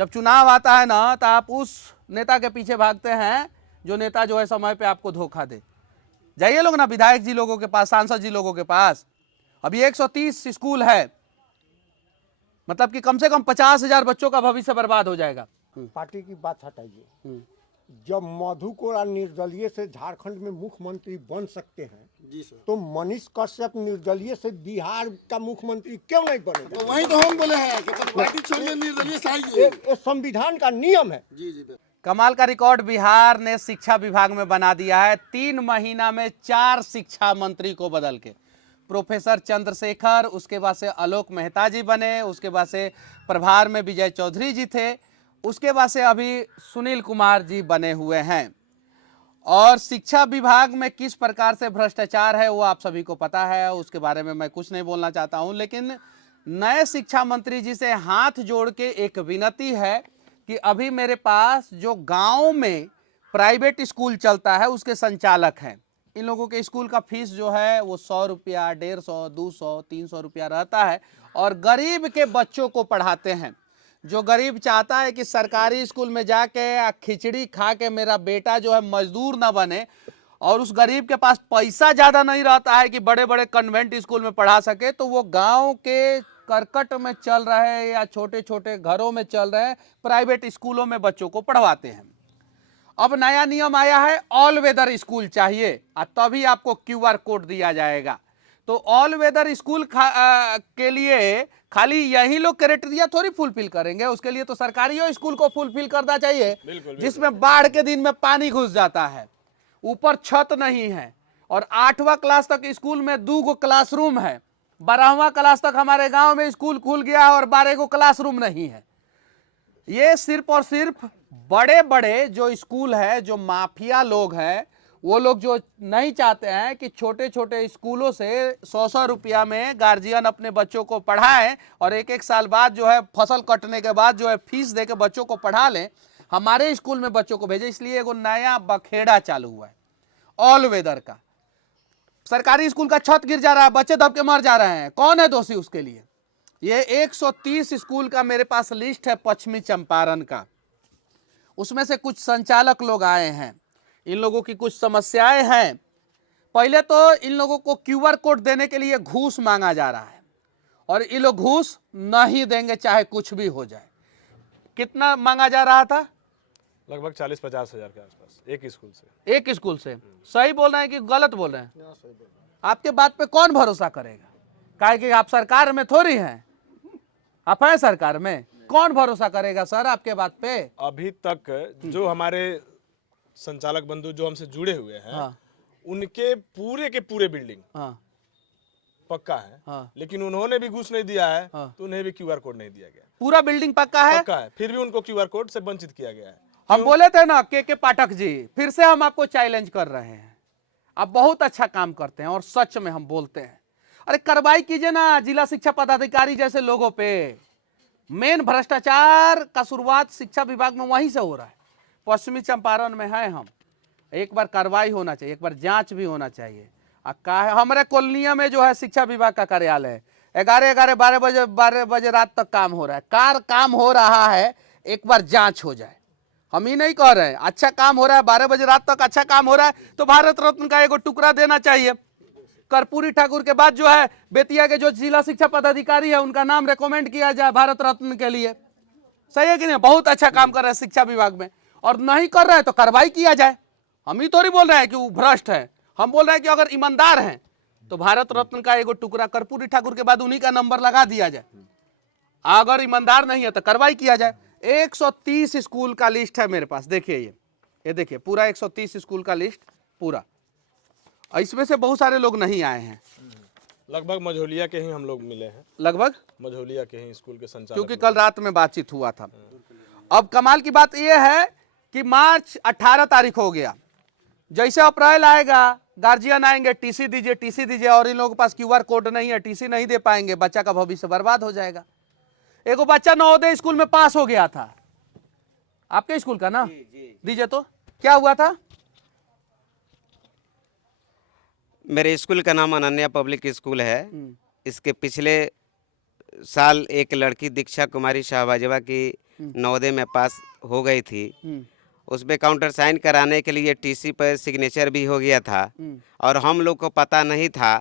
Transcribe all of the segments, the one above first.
जब चुनाव आता है ना तो आप उस नेता के पीछे भागते हैं जो नेता जो है समय पे आपको धोखा दे। जाइए लोग ना विधायक जी लोगों के पास, सांसद जी लोगों के पास। अभी 130 स्कूल है, मतलब कि कम से कम 50,000 बच्चों का भविष्य बर्बाद हो जाएगा। पार्टी की बात हटाइए, जब मधु कोड़ा निर्दलीय से झारखंड में मुख्यमंत्री बन सकते हैं जी सर, तो मनीष कश्यप निर्दलीय से बिहार का मुख्यमंत्री क्यों नहीं बनेगा? तो वही तो हम बोले हैं कि पार्टी छोड़िए, निर्दलीय से आइए। ये संविधान का नियम है। जी जी। कमाल का रिकॉर्ड बिहार ने शिक्षा विभाग में बना दिया है। 3 महीना में 4 शिक्षा मंत्री को बदल के प्रोफेसर चंद्रशेखर, उसके बाद से आलोक मेहता जी बने, उसके बाद से प्रभार में विजय चौधरी जी थे, उसके बाद से अभी सुनील कुमार जी बने हुए हैं। और शिक्षा विभाग में किस प्रकार से भ्रष्टाचार है वो आप सभी को पता है, उसके बारे में मैं कुछ नहीं बोलना चाहता हूं। लेकिन नए शिक्षा मंत्री जी से हाथ जोड़ के एक विनती है कि अभी मेरे पास जो गांव में प्राइवेट स्कूल चलता है उसके संचालक हैं। इन लोगों के स्कूल का फीस जो है वो 100 रुपया, 150, 200, 300 रुपया रहता है और गरीब के बच्चों को पढ़ाते हैं। जो गरीब चाहता है कि सरकारी स्कूल में जाके खिचड़ी खा के मेरा बेटा जो है मजदूर ना बने, और उस गरीब के पास पैसा ज़्यादा नहीं रहता है कि बड़े बड़े कन्वेंट स्कूल में पढ़ा सके, तो वो गांव के करकट में चल रहे या छोटे छोटे घरों में चल रहे प्राइवेट स्कूलों में बच्चों को पढ़वाते हैं। अब नया नियम आया है, ऑल वेदर स्कूल चाहिए और तभी आपको QR कोड दिया जाएगा। तो ऑल वेदर स्कूल के लिए खाली यही लोग क्राइटेरिया थोड़ी फुलफिल करेंगे, उसके लिए तो सरकारी स्कूल को फुलफिल करना चाहिए, जिसमें बाढ़ के दिन में पानी घुस जाता है, ऊपर छत नहीं है, और 8वां क्लास तक स्कूल में 2 गो क्लासरूम है, 12वां क्लास तक हमारे गांव में स्कूल खुल गया और 12 गो क्लासरूम नहीं है। ये सिर्फ और सिर्फ बड़े बड़े जो स्कूल है, जो माफिया लोग हैं, वो लोग जो नहीं चाहते हैं कि छोटे छोटे स्कूलों से 100-100 रुपया में गार्जियन अपने बच्चों को पढ़ाएं और एक एक साल बाद जो है फसल कटने के बाद जो है फीस दे के बच्चों को पढ़ा लें, हमारे स्कूल में बच्चों को भेजे। इसलिए एगो नया बखेड़ा चालू हुआ है ऑल वेदर का। सरकारी स्कूल का छत गिर जा रहा है, बच्चे दब के मर जा रहे हैं, कौन है दोषी उसके लिए? ये 130 स्कूल का मेरे पास लिस्ट है पश्चिमी चंपारण का, उसमें से कुछ संचालक लोग आए हैं, इन लोगों की कुछ समस्याएं हैं। पहले तो इन लोगों को QR कोड देने के लिए घूस मांगा जा रहा है और ये लोग घूस नहीं देंगे चाहे कुछ भी हो जाए। कितना मांगा जा रहा था? लगभग 40-50 हजार के आसपास एक स्कूल से। एक स्कूल से। सही बोल रहे हैं कि गलत बोल रहे हैं? आपके बात पे कौन भरोसा करेगा? काहे कि आप सरकार में थोड़ी हैं, आप हैं सरकार में, कौन भरोसा करेगा सर आपके बात पे? अभी तक जो हमारे संचालक बंधु जो हमसे जुड़े हुए हैं, हाँ। उनके पूरे के पूरे बिल्डिंग हाँ पक्का है। हाँ। लेकिन उन्होंने भी घूस नहीं दिया है। हाँ। तो उन्हें भी QR कोड नहीं दिया गया। पूरा बिल्डिंग पक्का है? पक्का है, फिर भी उनको QR कोड से वंचित किया गया है। हम बोले थे ना के पाठक जी, फिर से हम आपको चैलेंज कर रहे हैं, आप बहुत अच्छा काम करते हैं और सच में हम बोलते हैं, अरे कार्रवाई कीजिए ना जिला शिक्षा पदाधिकारी जैसे लोगों पे। मेन भ्रष्टाचार का शुरुआत शिक्षा विभाग में वहीं से हो रहा है, पश्चिमी चंपारण में है हम। एक बार कार्रवाई होना चाहिए, एक बार जांच भी होना चाहिए। हमारे कॉलोनिया में जो है शिक्षा विभाग का कार्यालय है, 11-12 बजे रात तक काम हो रहा है, काम हो रहा है, एक बार जांच हो जाए। हम ही नहीं कह रहे हैं, अच्छा काम हो रहा है, 12 बजे रात तक अच्छा काम हो रहा है तो भारत रत्न का एगो टुकड़ा देना चाहिए। कर्पूरी ठाकुर के बाद जो है बेतिया के जो जिला शिक्षा पदाधिकारी है उनका नाम रेकमेंड किया जाए भारत रत्न के लिए। सही है कि नहीं? बहुत अच्छा काम कर रहे हैं शिक्षा विभाग में, और नहीं कर रहे हैं तो कार्रवाई किया जाए। हम ही थोड़ी बोल रहे हैं कि वो भ्रष्ट है, हम बोल रहे हैं कि अगर ईमानदार हैं तो भारत रत्न का एगो टुकड़ा कर्पूरी ठाकुर के बाद उन्हीं का नंबर लगा दिया जाए। अगर ईमानदार नहीं है तो कार्रवाई किया जाए। 130 स्कूल का लिस्ट है मेरे पास, देखिए ये देखिए पूरा 130 स्कूल का लिस्ट पूरा। इसमें से बहुत सारे लोग नहीं आए हैं, लगभग मझौलिया के ही हम लोग मिले हैं, लगभग मझौलिया के ही स्कूल के संचालक, क्योंकि कल रात में बातचीत हुआ था। अब कमाल की बात यह है कि मार्च 18 तारीख हो गया, जैसे अप्रैल आएगा गार्जियन आएंगे, टीसी दीजिए टीसी दीजिए, और इन लोगों के पास QR कोड नहीं है, टीसी नहीं दे पाएंगे, बच्चा का भविष्य बर्बाद हो जाएगा। एगो बच्चा नवोदय स्कूल में पास हो गया था, आपके स्कूल का ना, दीजिए तो क्या हुआ था? मेरे स्कूल का नाम अनन्या पब्लिक स्कूल है। इसके पिछले साल एक लड़की दीक्षा कुमारी शाहबाजवा की नवोदय में पास हो गई थी। उसमें काउंटर साइन कराने के लिए टीसी पर सिग्नेचर भी हो गया था और हम लोग को पता नहीं था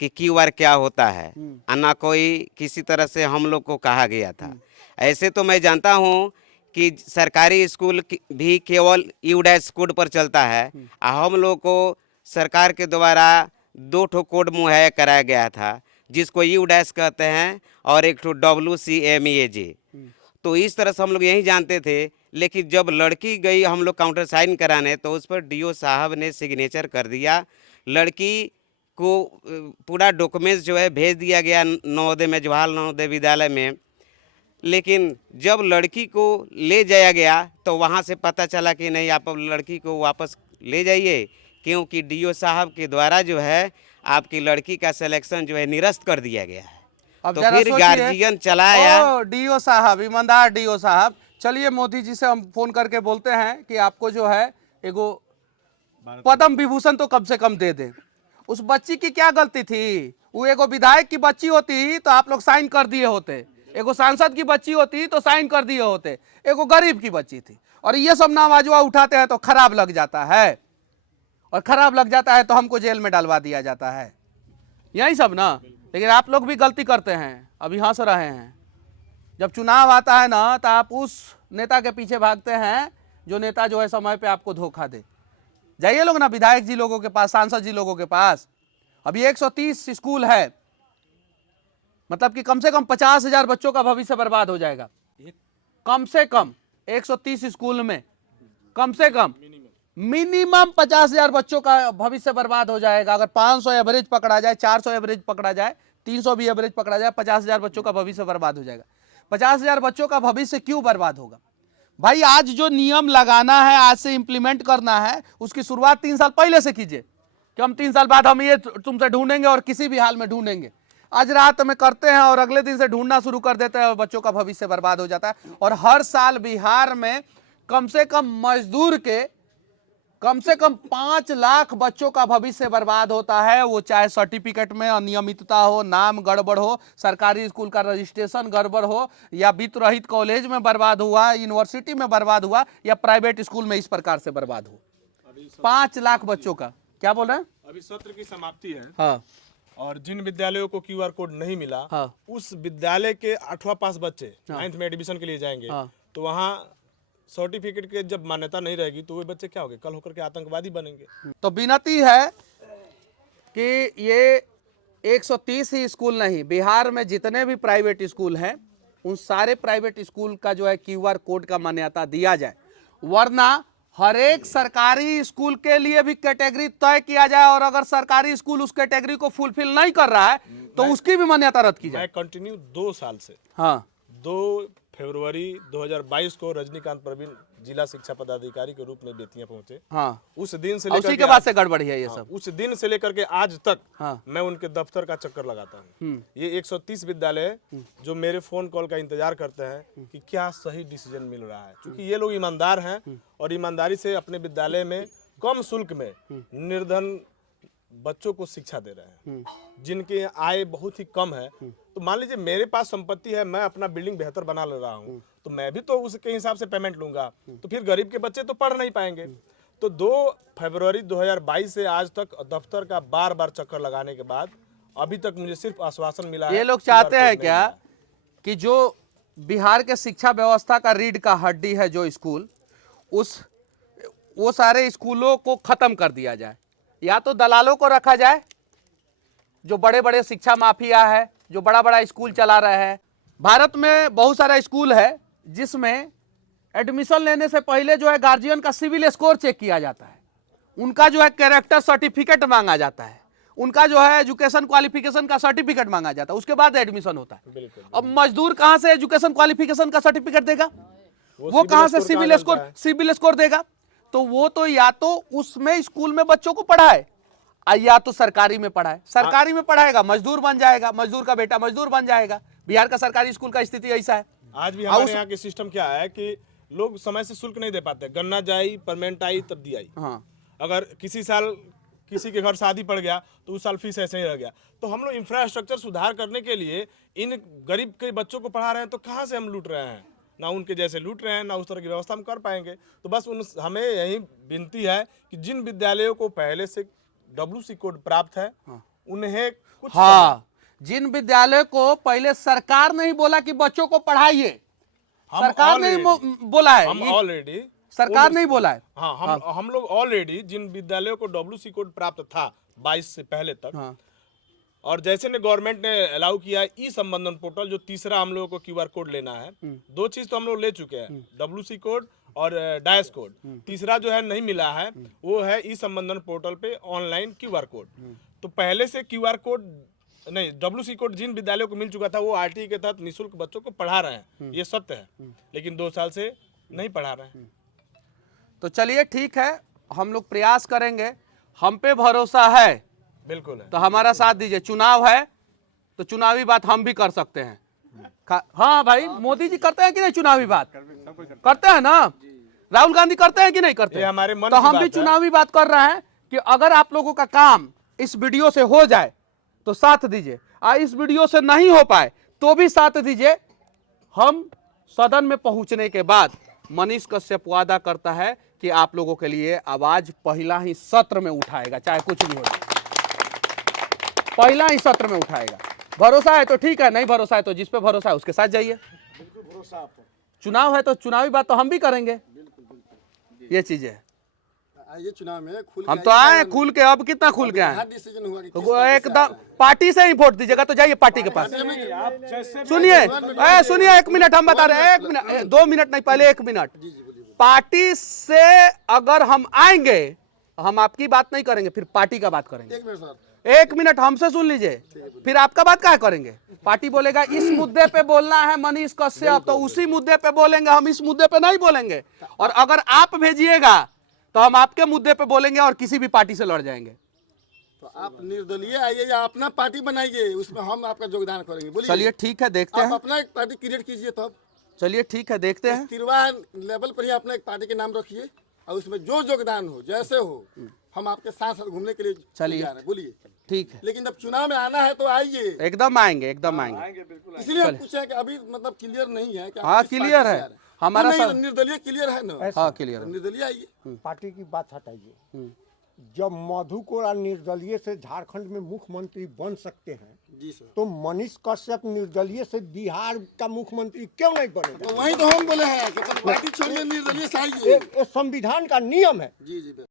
कि क्यूआर क्या होता है, ना कोई किसी तरह से हम लोग को कहा गया था। ऐसे तो मैं जानता हूँ कि सरकारी स्कूल भी केवल यू-डैश कोड पर चलता है। हम लोग को सरकार के द्वारा 2 ठो कोड मुहैया कराया गया था, जिसको यू-डैश कहते हैं और एक ठो WCMEAJ। तो इस तरह से हम लोग यही जानते थे, लेकिन जब लड़की गई हम लोग काउंटर साइन कराने तो उस पर डीओ साहब ने सिग्नेचर कर दिया। लड़की को पूरा डॉक्यूमेंट्स जो है भेज दिया गया नवोदय में, जवाहर नवोदय विद्यालय में। लेकिन जब लड़की को ले जाया गया तो वहाँ से पता चला कि नहीं, आप अब लड़की को वापस ले जाइए, क्योंकि डीओ साहब के द्वारा जो है आपकी लड़की का सिलेक्शन जो है निरस्त कर दिया गया है। अब तो जरा फिर सोचिए, गार्जियन चलाया। डीओ साहब, ईमानदार डीओ साहब, चलिए मोदी जी से हम फोन करके बोलते हैं कि आपको जो है एगो पद्म विभूषण तो कम से कम दे दें। उस बच्ची की क्या गलती थी? वो एगो विधायक की बच्ची होती तो आप लोग साइन कर दिए होते, एगो सांसद की बच्ची होती तो साइन कर दिए होते, एगो गरीब की बच्ची थी। और ये सब नाम आजवा उठाते हैं तो खराब लग जाता है, और खराब लग जाता है तो हमको जेल में डालवा दिया जाता है, यही सब ना। लेकिन आप लोग भी गलती करते हैं, अभी हंस रहे हैं। जब चुनाव आता है ना तो आप उस नेता के पीछे भागते हैं जो नेता जो है समय पे आपको धोखा दे। जाइए लोग ना विधायक जी लोगों के पास, सांसद जी लोगों के पास। अभी 130 स्कूल है, मतलब कि कम से कम 50,000 बच्चों का भविष्य बर्बाद हो जाएगा। कम से कम 130 स्कूल में कम से कम मिनिमम 50,000 बच्चों का भविष्य बर्बाद हो जाएगा। अगर 500 एवरेज पकड़ा जाए, 400 एवरेज पकड़ा जाए, 300 भी एवरेज पकड़ा जाए, 50,000 बच्चों का भविष्य बर्बाद हो जाएगा। 50,000 बच्चों का भविष्य क्यों बर्बाद होगा भाई? आज जो नियम लगाना है, आज से इंप्लीमेंट करना है, उसकी शुरुआत 3 साल पहले से कीजिए कि हम 3 साल बाद हम ये तुमसे ढूंढेंगे और किसी भी हाल में ढूंढेंगे। आज रात में करते हैं और अगले दिन से ढूंढना शुरू कर देते हैं और बच्चों का भविष्य बर्बाद हो जाता है। और हर साल बिहार में कम से कम मजदूर के कम से कम 5 लाख बच्चों का भविष्य बर्बाद होता है। वो चाहे सर्टिफिकेट में अनियमितता हो, नाम गड़बड़ हो, सरकारी स्कूल का रजिस्ट्रेशन गड़बड़ हो, या वित्त रहित कॉलेज में बर्बाद हुआ, यूनिवर्सिटी में बर्बाद हुआ, या प्राइवेट स्कूल में इस प्रकार से बर्बाद हो। 5 लाख बच्चों का। क्या बोल रहे हैं? अभी सत्र की समाप्ति है। हाँ, और जिन विद्यालयों को क्यूआर कोड नहीं मिला, हाँ, उस विद्यालय के 8वां पास बच्चे 9th में एडमिशन के लिए जाएंगे, हाँ। तो वहाँ सर्टिफिकेट के जब मान्यता नहीं रहेगी तो वे बच्चे क्या होंगे? कल होकर के आतंकवादी बनेंगे। तो विनती है कि ये 130 ही स्कूल नहीं, बिहार में जितने भी प्राइवेट स्कूल हैं उन सारे प्राइवेट स्कूल का जो है क्यूआर कोड का मान्यता दिया जाए, वरना हर एक सरकारी स्कूल के लिए भी कैटेगरी तय किया जाए, और अगर सरकारी स्कूल उस कैटेगरी को फुलफिल नहीं कर रहा है तो उसकी भी मान्यता रद्द की जाए। मैं कंटिन्यू 2 साल से, हाँ, 2 फरवरी 2022 को रजनीकांत प्रवीण जिला शिक्षा पदाधिकारी के रूप में बेतिया पहुंचे। हाँ, उस दिन से उसी लेकर के बाद से गड़बड़ी है ये सब। उस दिन से लेकर के आज तक हाँ। मैं उनके दफ्तर का चक्कर लगाता हूँ। ये 130 विद्यालय जो मेरे फोन कॉल का इंतजार करते हैं कि क्या सही डिसीजन मिल रहा है, क्योंकि ये लोग ईमानदार हैं और ईमानदारी से अपने विद्यालय में कम शुल्क में निर्धन बच्चों को शिक्षा दे रहे हैं, जिनके आय बहुत ही कम है। तो मान लीजिए मेरे पास संपत्ति है, मैं अपना बिल्डिंग बेहतर बना ले रहा हूँ, तो मैं भी तो उसके हिसाब से पेमेंट लूंगा, तो फिर गरीब के बच्चे तो पढ़ नहीं पाएंगे। तो 2 फरवरी 2022 से आज तक दफ्तर का बार बार चक्कर लगाने के बाद अभी तक मुझे सिर्फ आश्वासन मिला है। ये लोग चाहते हैं क्या कि जो बिहार के शिक्षा व्यवस्था का रीढ़ का हड्डी है जो स्कूल, वो सारे स्कूलों को खत्म कर दिया जाए, या तो दलालों को रखा जाए जो बड़े बड़े शिक्षा माफिया है, जो बड़ा बड़ा स्कूल चला रहे हैं। भारत में बहुत सारा स्कूल है जिसमें एडमिशन लेने से पहले जो है गार्जियन का सिविल स्कोर चेक किया जाता है, उनका जो है कैरेक्टर सर्टिफिकेट मांगा जाता है, उनका जो है एजुकेशन क्वालिफिकेशन का सर्टिफिकेट मांगा जाता है, उसके बाद एडमिशन होता है। अब मजदूर कहां से एजुकेशन क्वालिफिकेशन का सर्टिफिकेट देगा? वो कहां से सिविल स्कोर देगा? तो वो तो या तो उसमें स्कूल में बच्चों को पढ़ाए, या तो सरकारी में पढ़ाए। सरकारी में पढ़ाएगा मजदूर बन जाएगा, मजदूर का बेटा मजदूर बन जाएगा। बिहार का सरकारी स्कूल का स्थिति ऐसा है। आज भी हमारे यहाँ के सिस्टम क्या है कि लोग समय से शुल्क नहीं दे पाते। गन्ना जाई, परमेंट आई, तब दी आई। हाँ, अगर किसी साल किसी के घर शादी पड़ गया तो उस साल फीस ऐसे ही रह गया। तो हम लोग इंफ्रास्ट्रक्चर सुधार करने के लिए इन गरीब के बच्चों को पढ़ा रहे हैं, तो कहाँ से हम लूट रहे हैं? ना उनके जैसे लूट रहे हैं, ना उस तरह की व्यवस्था हम कर पाएंगे। तो बस हमें यही विनती है कि जिन विद्यालयों को पहले से WC कोड प्राप्त है उन्हें कुछ हाँ, जिन विद्यालय को पहले सरकार नहीं बोला कि बच्चों को पढ़ाइए, हम सरकार नहीं बोला है, हम ऑलरेडी सरकार नहीं बोला है। हाँ, हम लोग ऑलरेडी जिन विद्यालयों को WC कोड प्राप्त था 22 से पहले तक, हाँ, और जैसे ने गवर्नमेंट ने अलाउ किया ई संबंधन पोर्टल, जो तीसरा हम लोगों को QR कोड लेना है, 2 चीज तो हम लोग ले चुके हैं, WC कोड और डैश कोड। तीसरा जो है नहीं मिला है, वो है ई संबंधन पोर्टल पे ऑनलाइन QR कोड। तो पहले से QR कोड नहीं, WC कोड जिन विद्यालयों को मिल चुका था वो RTE के तहत निःशुल्क बच्चों को पढ़ा रहे हैं, ये सत्य है, लेकिन 2 साल से नहीं पढ़ा रहे हैं। तो चलिए ठीक है, हम लोग प्रयास करेंगे, हम पे भरोसा है, बिल्कुल है। तो हमारा साथ दीजिए। चुनाव है तो चुनावी बात हम भी कर सकते हैं। हाँ भाई, मोदी जी करते हैं कि नहीं चुनावी बात? करते हैं ना? राहुल गांधी करते हैं कि नहीं करते? ये हमारे मन तो की हम बात भी है। चुनावी बात कर रहे हैं कि अगर आप लोगों का काम इस वीडियो से हो जाए तो साथ दीजिए, और इस वीडियो से नहीं हो पाए तो भी साथ दीजिए। हम सदन में पहुंचने के बाद मनीष कश्यप वादा करता है कि आप लोगों के लिए आवाज पहला ही सत्र में उठाएगा, चाहे कुछ भी हो जाए, पहला ही सत्र में उठाएगा। भरोसा है तो ठीक है, नहीं भरोसा है तो जिस पे भरोसा है उसके साथ जाइए। चुनाव है तो चुनावी बात तो हम भी करेंगे, ये चीज है। आइए चुनाव में खुल हम तो आए खुल के, अब कितना खुल के आए, डिसीजन हुआ कि तो एकदम पार्टी से ही वोट दीजिएगा तो जाइए पार्टी के पास। सुनिए, सुनिए, 1 मिनट हम बता रहे हैं, 1 मिनट, 2 मिनट नहीं, पहले 1 मिनट। पार्टी से अगर हम आएंगे, हम आपकी बात नहीं करेंगे, फिर पार्टी का बात करेंगे। 1 मिनट सर, 1 मिनट हमसे सुन लीजिए, फिर आपका बात क्या करेंगे? पार्टी बोलेगा इस मुद्दे पे बोलना है मनीष कश्यप, तो उसी मुद्दे पे बोलेंगे, हम इस मुद्दे पे नहीं बोलेंगे। और अगर आप भेजिएगा तो हम आपके मुद्दे पे बोलेंगे और किसी भी पार्टी से लड़ जाएंगे। तो आप निर्दलीय आइए या अपना पार्टी बनाइए, उसमें हम आपका योगदान करेंगे। बोलिए, चलिए ठीक है, देखते आप हैं। अपना एक पार्टी क्रिएट कीजिए, तब चलिए ठीक है, देखते हैं। तिरवा लेवल पर ही अपना एक पार्टी के नाम रखिए, और उसमें जो योगदान हो, जैसे हो, हम आपके साथ साथ घूमने के लिए चलिए। तैयार हैं। बोलिए, ठीक है, लेकिन जब चुनाव में आना है तो आइए। एकदम आएंगे, एकदम आएंगे। इसलिए हम पूछे कि अभी मतलब क्लियर नहीं है कि आप हाँ, किस क्लियर पार्टी है। से आ रहे हैं। हमारा नहीं, सब निर्दलीय क्लियर है ना? हाँ क्लियर है। निर्दलीय आइए। पार्टी की बात हटाइए। जब मधु कोड़ा निर्दलीय से झारखंड में मुख्यमंत्री बन सकते हैं, जी सर, तो मनीष कश्यप निर्दलीय से बिहार का मुख्यमंत्री क्यों नहीं बनेगा? तो वही तो हम बोले हैं कि पार्टी छोड़िए, निर्दलीय से आइए। ये संविधान का नियम है। जी जी।